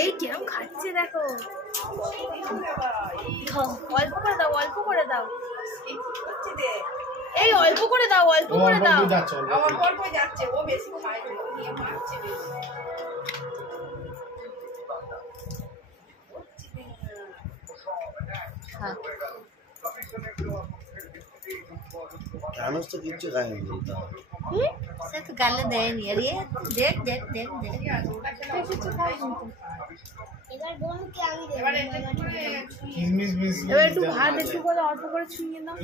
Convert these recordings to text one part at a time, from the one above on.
এই কেমন খাচ্ছে দেখো। অল্প করে দাও, অল্প করে দাও, এই অল্প করে দাও, অল্প করে দাও। আমার অল্প যাচ্ছে, ও বেশি খায় না, নিয়ে মারছে বেশি। মানুষ তো কিচ্ছু খায়নি বলতে হবে। সে তো গালে দেয়নি। আরে দেখ দেখ দেখ দেখ এবার একটু ভাত একটু করে অল্প করে ছুঁয়ে দাও।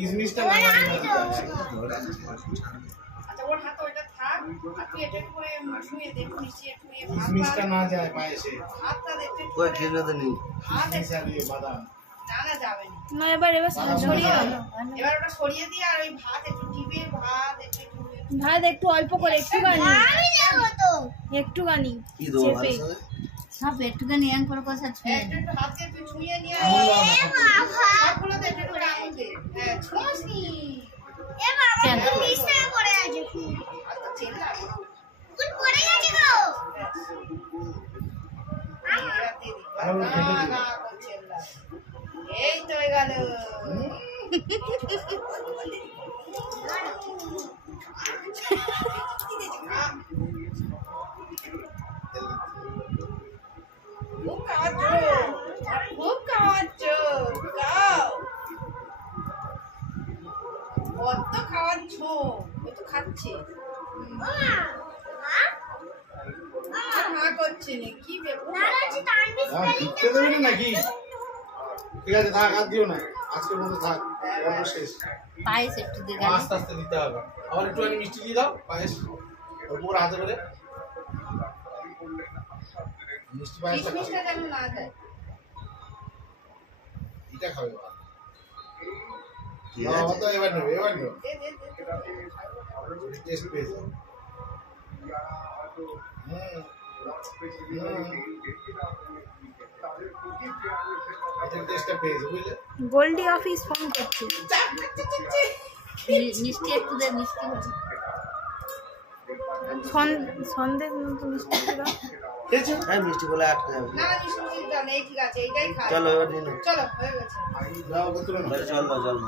আচ্ছা ওর হাতে ওইটা থাক, আর তুই এটা করে ছুঁয়ে দে, নিচে ছুঁয়ে কিসমিসটা না যায় পায়েসে। হাতটা দেখতে কই খেলে তো নেই। হাত দিয়ে বাদাম না যাবে না এবার সরিয়ে দাও। এবার ওটা সরিয়ে দিয়ে আর ওই ভাত একটু টিপে ভাত একটু ভাত একটু অল্প করে, একটুখানি একটুখানি কি দেবো চেপে। সব একটুখানি এম করে কষা ছুঁয়ে একটু হাত দিয়ে তুই ছুঁয়ে নিয়ে সবগুলো দে, একটু আঙুল দে। হ্যাঁ ছুঁসনি এ বাবা নিচে পড়ে আছে খুব। আচ্ছা চেল্লা কোন পড়ে গেছে গো। এই তো হয়ে গেল। খুব খাওয়াচ্ছ, খাও। কত খাওয়াচ্ছ, ও তো খাচ্ছে। করছে না কি ব্যাপার? ঢুকতে দেবে না নাকি? ঠিক আছে থাক, আর দিও না, আজকের মতো থাক, গল্প শেষ। পায়েস একটু দিয়ে আস্তে আস্তে দিতে হবে। আবার একটু মিষ্টি দিয়ে দাও, পায়েস অল্প করে হাতে করে মিষ্টি পায়েস কিশমিশটা যেন না যায়। এটা খাবে ঠিক আছে। তো এবার নেবে, এবার নেবে দে দে দে। টেস্ট পেয়েছে। এটা টেস্টটা পেয়েছে বুঝলে। গোল্ডি অফিস ফোন করছে। মিষ্টি একটু দে, মিষ্টি হবে। সন্দেশ মতো মিষ্টি দাও। হ্যাঁ মিষ্টি বলে আটকে যাবে। না মিষ্টি দাও নেই, ঠিক আছে এইটাই খাই। চলো এবার দিন। চলো হয়ে গেছে। যাও ওকে তুলে নাও। চল দাও চল।